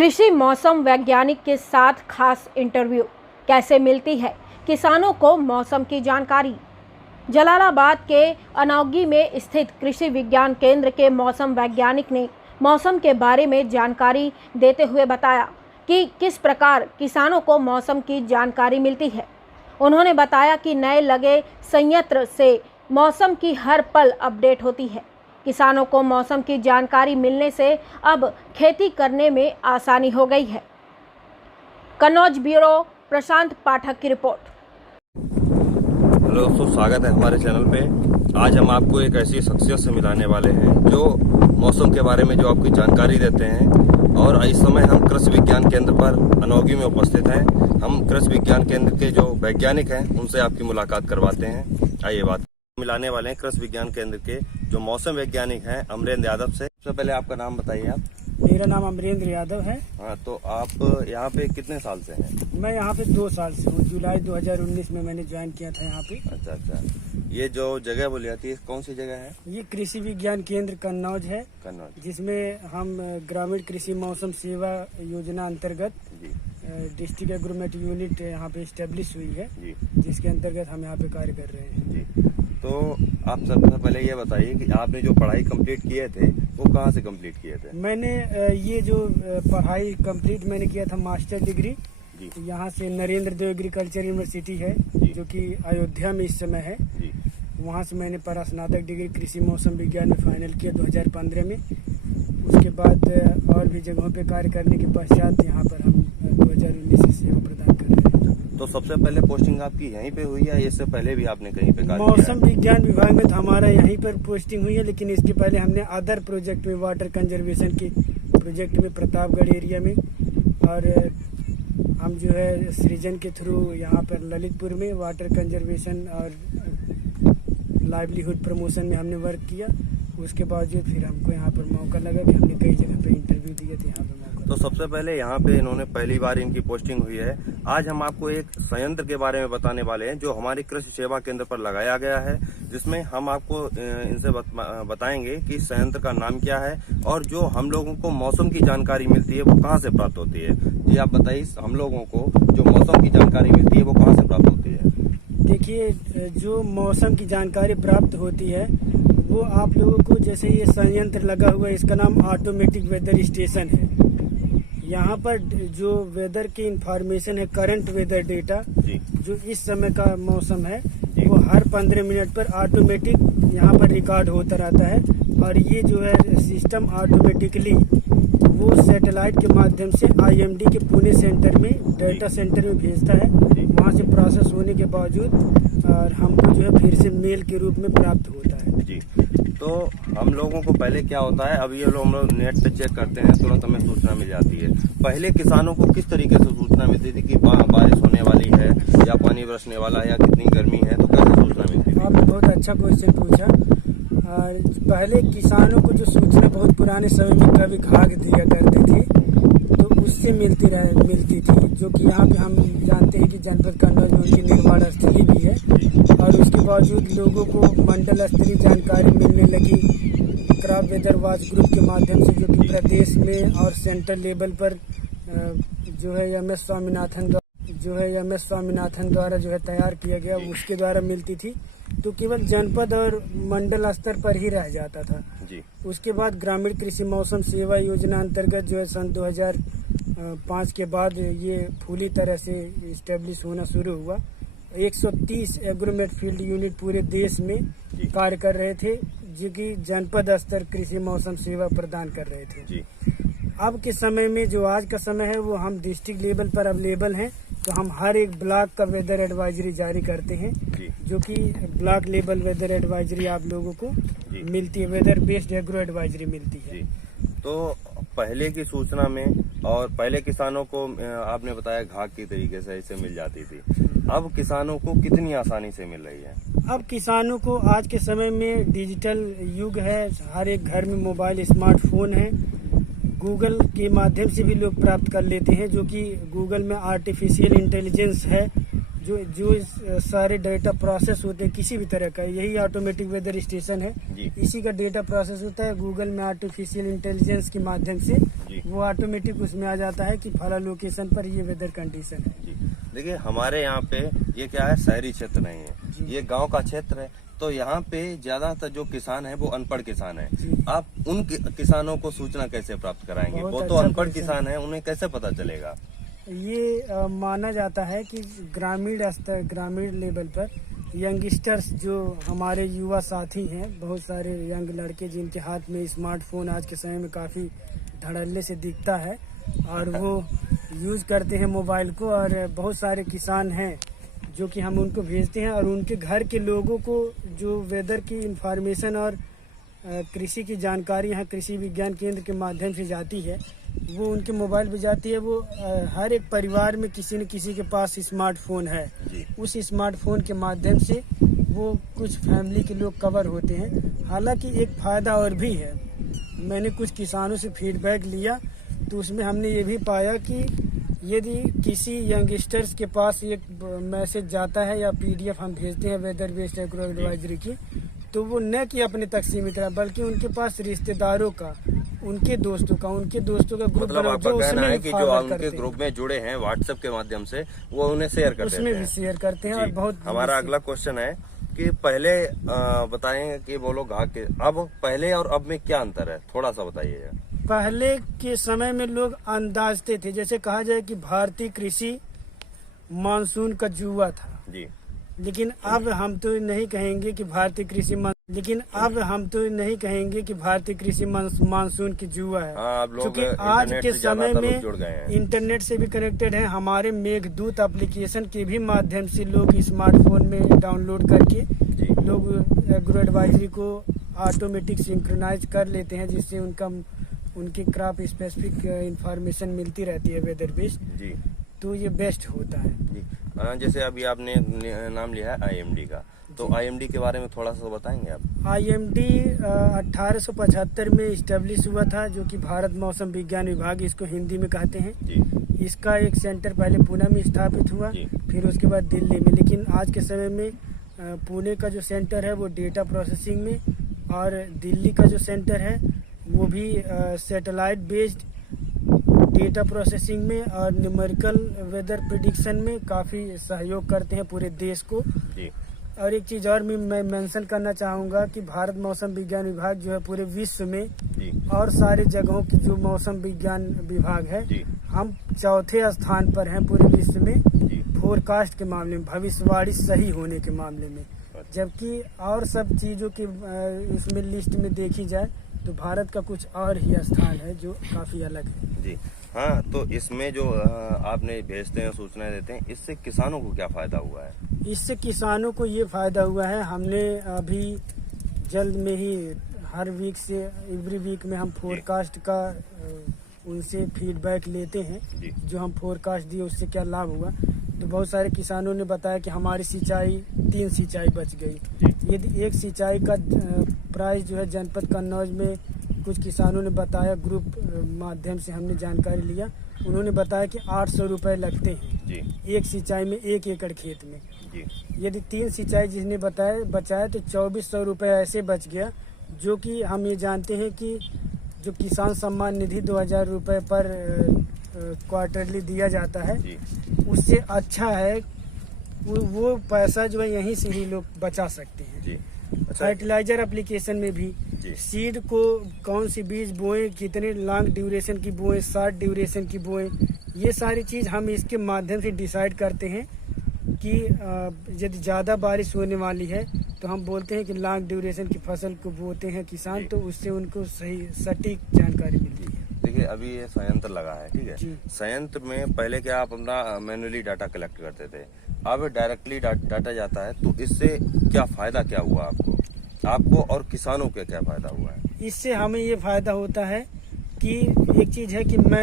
कृषि मौसम वैज्ञानिक के साथ खास इंटरव्यू। कैसे मिलती है किसानों को मौसम की जानकारी। जलालाबाद के अनौगी में स्थित कृषि विज्ञान केंद्र के मौसम वैज्ञानिक ने मौसम के बारे में जानकारी देते हुए बताया कि किस प्रकार किसानों को मौसम की जानकारी मिलती है। उन्होंने बताया कि नए लगे संयंत्र से मौसम की हर पल अपडेट होती है। किसानों को मौसम की जानकारी मिलने से अब खेती करने में आसानी हो गई है। कन्नौज ब्यूरो प्रशांत पाठक की रिपोर्ट। हेलो दोस्तों, स्वागत है हमारे चैनल पे। आज हम आपको एक ऐसी शख्सियत से मिलाने वाले हैं जो मौसम के बारे में जो आपकी जानकारी देते हैं। और इस समय हम कृषि विज्ञान केंद्र पर अनौगी में उपस्थित हैं। हम कृषि विज्ञान केंद्र के जो वैज्ञानिक हैं उनसे आपकी मुलाकात करवाते हैं। आइए बात मिलाने वाले हैं कृषि विज्ञान केंद्र के जो मौसम वैज्ञानिक हैं अमरेंद्र यादव से। सबसे पहले आपका नाम बताइए आप। मेरा नाम अमरेंद्र यादव है। हाँ, तो आप यहाँ पे कितने साल से हैं? मैं यहाँ पे 2 साल से हूँ। जुलाई 2019 में मैंने ज्वाइन किया था यहाँ पे। अच्छा। ये जो जगह बोली जाती है कौन सी जगह है? ये कृषि विज्ञान केंद्र कन्नौज है, जिसमें हम ग्रामीण कृषि मौसम सेवा योजना अंतर्गत डिस्ट्रिक्ट एग्रोमेट यूनिट यहाँ पे स्टेब्लिश हुई है, जिसके अंतर्गत हम यहाँ पे कार्य कर रहे हैं। तो आप सबसे पहले ये बताइए कि आपने जो पढ़ाई कंप्लीट किए थे वो कहाँ से कंप्लीट किए थे? मैंने ये जो पढ़ाई कंप्लीट मैंने किया था मास्टर डिग्री यहाँ से नरेंद्र देव एग्रीकल्चर यूनिवर्सिटी है, जो कि अयोध्या में इस समय है। वहाँ से मैंने स्नातक डिग्री कृषि मौसम विज्ञान में फाइनल किया 2015 में। उसके बाद और भी जगहों पे कार्य करने के पश्चात यहाँ पर हम 2019 से सेवा प्रदान कर रहे हैं। तो सबसे पहले पोस्टिंग आपकी यहीं पे हुई है? इससे पहले भी आपने कहीं पे कार्य मौसम विज्ञान विभाग में हमारा यहीं पर पोस्टिंग हुई है, लेकिन इसके पहले हमने अदर प्रोजेक्ट में वाटर कंजर्वेशन के प्रोजेक्ट में प्रतापगढ़ एरिया में, और हम जो है सृजन के थ्रू यहाँ पर ललितपुर में वाटर कंजर्वेशन और लाइवलीहुड प्रमोशन में हमने वर्क किया। उसके बावजूद फिर हमको यहाँ पर मौका लगा कि हमने कई जगह पे इंटरव्यू दिए थे, यहाँ पे मौका। तो सबसे पहले यहाँ पे इन्होंने पहली बार इनकी पोस्टिंग हुई है। आज हम आपको एक संयंत्र के बारे में बताने वाले हैं जो हमारे कृषि सेवा केंद्र पर लगाया गया है, जिसमें हम आपको इनसे बताएंगे कि इस संयंत्र का नाम क्या है और जो हम लोगों को मौसम की जानकारी मिलती है वो कहाँ से प्राप्त होती है। जी आप बताइए, हम लोगों को जो मौसम की जानकारी मिलती है वो कहाँ से प्राप्त होती है? देखिए, जो मौसम की जानकारी प्राप्त होती है वो आप लोगों को, जैसे ये संयंत्र लगा हुआ है, इसका नाम ऑटोमेटिक वेदर स्टेशन है। यहाँ पर जो वेदर की इंफॉर्मेशन है, करंट वेदर डेटा जो इस समय का मौसम है, वो हर 15 मिनट पर ऑटोमेटिक यहाँ पर रिकॉर्ड होता रहता है। और ये जो है सिस्टम ऑटोमेटिकली वो सैटेलाइट के माध्यम से IMD के पुणे सेंटर में, डाटा सेंटर में भेजता है। वहाँ से प्रोसेस होने के बावजूद और हमको जो है फिर से मेल के रूप में प्राप्त होता है। जी, तो हम लोगों को पहले क्या होता है, अब ये हम लोग नेट पे चेक करते हैं, तुरंत हमें सूचना मिल जाती है। पहले किसानों को किस तरीके से सूचना मिलती थी कि बारिश होने वाली है या पानी बरसने वाला है या कितनी गर्मी है, तो कैसे सूचना मिलती थी? आपने बहुत अच्छा क्वेश्चन पूछा। पहले किसानों को जो सूचना बहुत पुराने समय में कभी घाघ दिया करते थे, तो उससे मिलती थी, जो कि यहाँ पे हम जानते हैं कि जनपद कन्नौज में उनकी निर्माण स्थली भी है। और उसके बावजूद लोगों को मंडल स्तरीय जानकारी मिलने लगी क्रॉप वेदर वॉच ग्रुप के माध्यम से, जो कि प्रदेश में और सेंट्रल लेवल पर जो है एम एस स्वामीनाथन द्वारा जो है तैयार किया गया, उसके द्वारा मिलती थी। तो केवल जनपद और मंडल स्तर पर ही रह जाता था। उसके बाद ग्रामीण कृषि मौसम सेवा योजना अंतर्गत जो है सन 2005 के बाद ये पूरी तरह से इस्टेब्लिश होना शुरू हुआ। 130 एग्रोमेट फील्ड यूनिट पूरे देश में कार्य कर रहे थे, जो कि जनपद स्तर कृषि मौसम सेवा प्रदान कर रहे थे। अब के समय में जो आज का समय है वो हम डिस्ट्रिक्ट लेवल पर अवेलेबल हैं। तो हम हर एक ब्लॉक का वेदर एडवाइजरी जारी करते हैं, जो कि ब्लॉक लेवल वेदर एडवाइजरी आप लोगों को मिलती है, वेदर बेस्ड एग्रो एडवाइजरी मिलती है। तो पहले की सूचना में और पहले किसानों को आपने बताया घाघ की तरीके से इसे मिल जाती थी, अब किसानों को कितनी आसानी से मिल रही है? अब किसानों को आज के समय में डिजिटल युग है, हर एक घर में मोबाइल स्मार्टफोन है। गूगल के माध्यम से भी लोग प्राप्त कर लेते हैं, जो कि गूगल में आर्टिफिशियल इंटेलिजेंस है, जो सारे डेटा प्रोसेस होते हैं किसी भी तरह का, यही ऑटोमेटिक वेदर स्टेशन है। जी। इसी का डेटा प्रोसेस होता है गूगल में आर्टिफिशियल इंटेलिजेंस के माध्यम से, वो ऑटोमेटिक उसमें आ जाता है कि फला लोकेशन पर ये वेदर कंडीशन है। जी। देखिए हमारे यहाँ पे ये क्या है, शहरी क्षेत्र नहीं है, ये गांव का क्षेत्र है। तो यहाँ पे ज्यादातर जो किसान है वो अनपढ़ किसान है। आप उन किसानों को सूचना कैसे प्राप्त कराएंगे? वो तो अनपढ़ किसान है, उन्हें कैसे पता चलेगा? ये माना जाता है कि ग्रामीण स्तर, ग्रामीण लेवल पर यंगस्टर्स जो हमारे युवा साथी हैं, बहुत सारे यंग लड़के जिनके हाथ में स्मार्टफोन आज के समय में काफ़ी धड़ल्ले से दिखता है और वो यूज़ करते हैं मोबाइल को, और बहुत सारे किसान हैं जो कि हम उनको भेजते हैं और उनके घर के लोगों को जो वेदर की इंफॉर्मेशन और कृषि की जानकारी यहाँ कृषि विज्ञान केंद्र के माध्यम से जाती है, वो उनके मोबाइल पे जाती है। वो हर एक परिवार में किसी न किसी के पास स्मार्टफोन है। उस स्मार्टफोन के माध्यम से वो कुछ फैमिली के लोग कवर होते हैं। हालांकि एक फ़ायदा और भी है, मैंने कुछ किसानों से फीडबैक लिया तो उसमें हमने ये भी पाया कि यदि किसी यंगस्टर्स के पास एक मैसेज जाता है या पीडीएफ हम भेजते हैं वेदर बेस्ड एग्रो एडवाइजरी की, तो वो न कि अपने तक सीमित रहा बल्कि उनके पास रिश्तेदारों का, उनके दोस्तों का ग्रुप मतलब बना, आपका जो कहना है उसमें कि जो उनके ग्रुप में जुड़े हैं व्हाट्सएप के माध्यम से, वो उन्हें शेयर कर देते हैं, उसमें भी शेयर करते हैं। और बहुत हमारा अगला क्वेश्चन है कि पहले बताएं कि वो लोग आके, अब पहले और अब में क्या अंतर है, थोड़ा सा बताइएगा। पहले के समय में लोग अंदाजते थे, जैसे कहा जाए कि भारतीय कृषि मानसून का जुआ था जी। लेकिन अब हम तो नहीं कहेंगे कि भारतीय कृषि मानसून की जुआ है। क्योंकि आज के समय में इंटरनेट से भी कनेक्टेड है। हमारे मेघदूत एप्लीकेशन के भी माध्यम से लोग स्मार्टफोन में डाउनलोड करके लोग एग्रो एडवाइजरी को ऑटोमेटिक सिंक्रोनाइज कर लेते हैं, जिससे उनकी क्रॉप स्पेसिफिक इंफॉर्मेशन मिलती रहती है वेदर बेस्ड। जी। तो ये बेस्ट होता है जी। जैसे अभी आपने नाम लिया है आईएमडी का, तो आईएमडी के बारे में थोड़ा सा बताएंगे आप? आईएमडी 1875 में इस्टेब्लिश हुआ था, जो कि भारत मौसम विज्ञान विभाग इसको हिंदी में कहते हैं जी। इसका एक सेंटर पहले पुणे में स्थापित हुआ, फिर उसके बाद दिल्ली में। लेकिन आज के समय में पुणे का जो सेंटर है वो डेटा प्रोसेसिंग में, और दिल्ली का जो सेंटर है वो भी सैटेलाइट बेस्ड डेटा प्रोसेसिंग में और न्यूमेरिकल वेदर प्रिडिक्शन में काफ़ी सहयोग करते हैं पूरे देश को जी। और एक चीज़ और मैं मेंशन करना चाहूँगा कि भारत मौसम विज्ञान विभाग जो है पूरे विश्व में जी। और सारे जगहों की जो मौसम विज्ञान विभाग है जी। हम चौथे स्थान पर हैं पूरे विश्व में जी। फोरकास्ट के मामले में, भविष्यवाणी सही होने के मामले में। जबकि और सब चीज़ों की इसमें लिस्ट में देखी जाए तो भारत का कुछ और ही स्थान है जो काफ़ी अलग है जी। हाँ, तो इसमें जो आपने भेजते हैं, सूचनाएं देते हैं, इससे किसानों को क्या फायदा हुआ है? इससे किसानों को ये फायदा हुआ है, हमने अभी जल्द में ही हर वीक से एवरी वीक में हम फोरकास्ट का उनसे फीडबैक लेते हैं, जो हम फोरकास्ट दिए उससे क्या लाभ हुआ। तो बहुत सारे किसानों ने बताया कि हमारी 3 सिंचाई बच गई। यदि एक सिंचाई का प्राइस जो है जनपद कन्नौज में कुछ किसानों ने बताया, ग्रुप माध्यम से हमने जानकारी लिया, उन्होंने बताया कि 800 रुपये लगते हैं एक सिंचाई में 1 एकड़ खेत में जी। यदि 3 सिंचाई जिसने बचाया तो 2400 रुपये ऐसे बच गया, जो कि हम ये जानते हैं कि जो किसान सम्मान निधि 2000 रुपये पर क्वार्टरली दिया जाता है, उससे अच्छा है वो पैसा जो है यहीं से ही लोग बचा सकते हैं जी। फर्टिलाइजर एप्लीकेशन में भी सीड को कौन सी बीज बोए, कितने लॉन्ग ड्यूरेशन की बोए, शॉर्ट ड्यूरेशन की बोए, ये सारी चीज़ हम इसके माध्यम से डिसाइड करते हैं कि यदि ज़्यादा बारिश होने वाली है तो हम बोलते हैं कि लॉन्ग ड्यूरेशन की फसल को बोते हैं किसान, तो उससे उनको सही सटीक जानकारी मिलती है। देखिए अभी ये संयंत्र लगा है, ठीक है। संयंत्र में पहले क्या आप अपना मैन्युअली डाटा कलेक्ट करते थे, अब डायरेक्टली डाटा जाता है, तो इससे क्या फायदा क्या हुआ आपको और किसानों को क्या फायदा हुआ है? इससे हमें ये फायदा होता है कि एक चीज है कि मैं